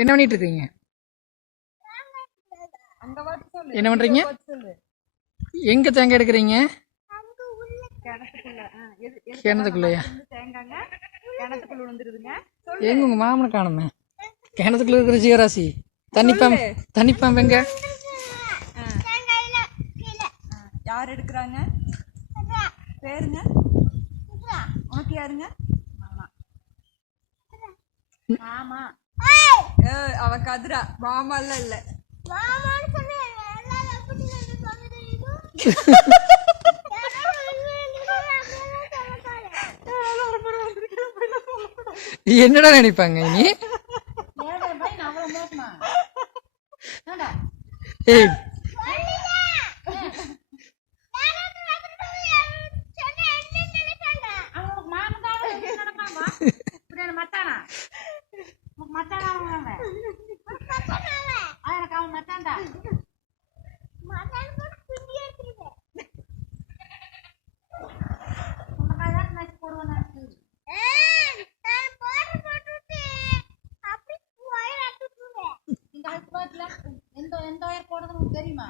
என்ன பண்ணிட்டு இருக்கீங்க? என்ன பண்றீங்க? எங்க தேங்காய் எடுக்கிறீங்க? கிணத்துக்குள்ளயா? எங்க உங்க மாமனை காணுமே? கிணத்துக்குள்ள இருக்கிற ஜீவராசி தண்ணி பாம்பு எங்க? யார் எடுக்கிறாங்க? பேருங்க? உனக்கு யாருங்க? மாமா. அவ கதிரா மாமா இல்ல. என்னடா நினைப்பாங்க நீ? ஏய் தெரியுமா?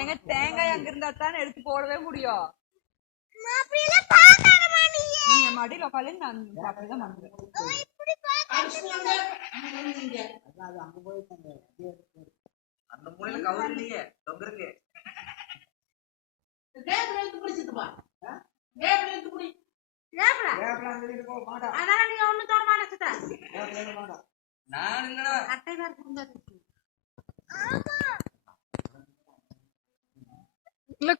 எங்க தேங்காய் அங்க இருந்தா தானே எடுத்து போடவே முடியும். நீங்க மடியில உட்காந்து நான் அப்படிதான் பண்ணுவேன். அந்த மூலையில கவர் இல்லையே, தொங்கருக்கு நான் இல்லடா இல்ல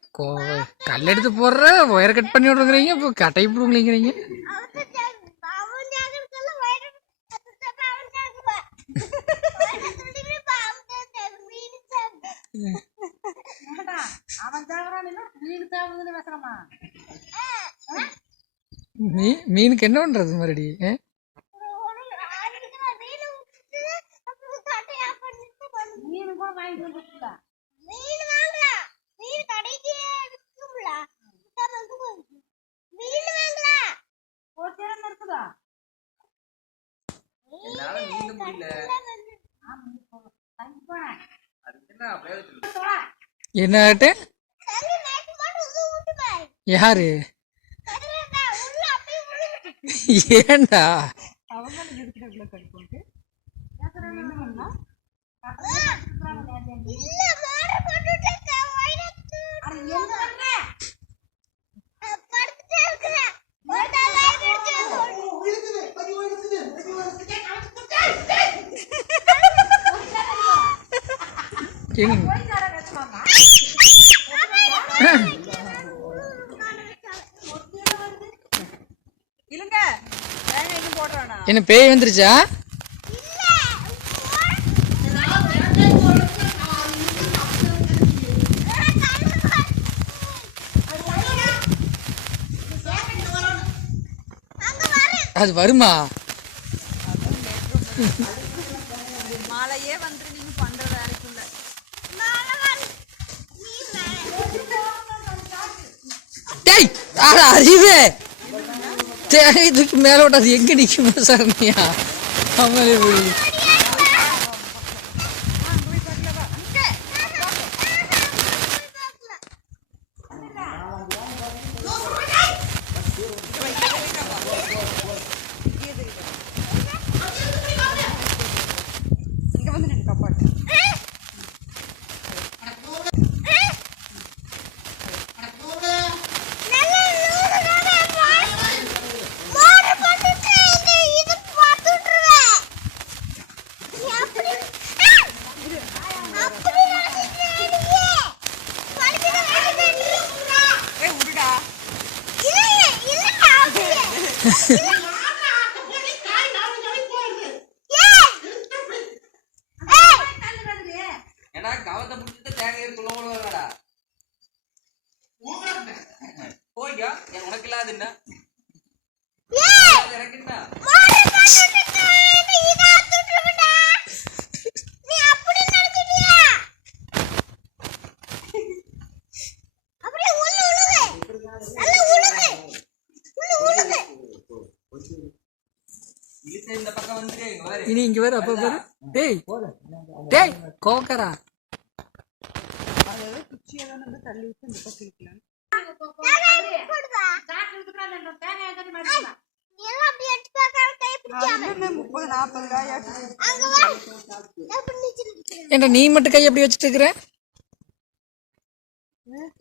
கல் எடுத்து போடுற ஒயர் கட் பண்ணி விடுறீங்க, இப்போ கட்டை போடுங்கிறீங்க. மீனுக்கு என்ன பண்றது மறுபடி? என்ன யாரு? ஏண்டா என்ன பேய் வந்துருச்சா? அது வருமா? மாலையே வந்து நீங்க பண்ற வேலைக்குள்ள அறிவே இதுக்கு மேல விட்டாது எங்க நிக்குமா சரணியா? அமலே போய் ஏன்டா கவத்தை முடிச்சுட்டு தேங்காய் இருக்குள்ள ஓடுவாங்கடா போய்யா உனக்கு இல்லாத என்ன எனக்கு என்ன இந்த பக்கம் வந்துட்டு இங்க பாரு இனி இங்க வேற அப்ப பாரு டேய் டேய் கோக்கரா அதாவது குச்சியை தான் வந்து தள்ளி விட்டு இந்த பக்கம் வைக்கலாம். அதுவுமே 30-40 காயாட்டு ஏன்டா நீ மட்டும் கை எப்படி வச்சுட்டு இருக்கிற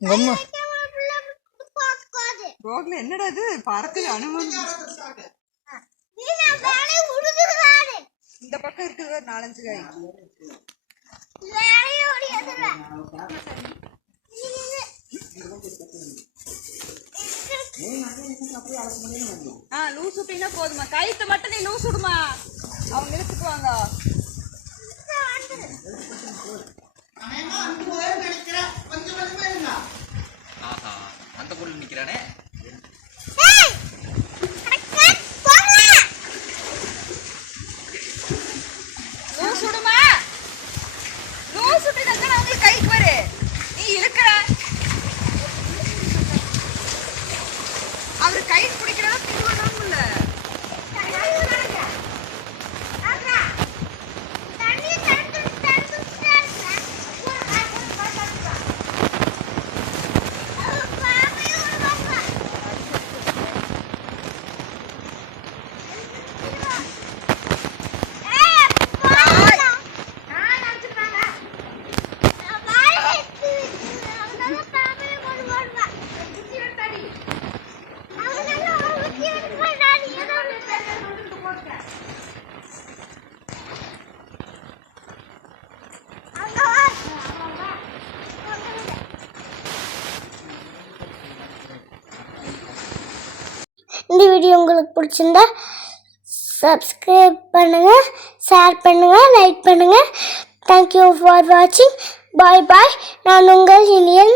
உங்க அம்மா ரோட்ல என்னடா இது பறக்குது அனுமதி இந்த பக்கம் இருக்குது 4-5 காய் லூஸ் விட்டீங்கன்னா போதுமா கைத்தை மட்டும் நீ லூஸ் விடுமா அவங்க இழுத்துக்குவாங்க ஆஹா அந்த பொருள் நிக்கிறானே லூஸ் விடுமா லூஸ் விட்டுதான் அவங்களுக்கு கைக்கு வரு நீ இழுக்கிற அவரு கை பிடிக்கிறதா திருவண்ணாம இல்ல இந்த வீடியோ உங்களுக்கு பிடிச்சிருந்தா சப்ஸ்கிரைப் பண்ணுங்க, ஷேர் பண்ணுங்க, லைக் பண்ணுங்க. தேங்க்யூ ஃபார் வாட்சிங். பாய் பாய். நான் உங்கள் இனியன்.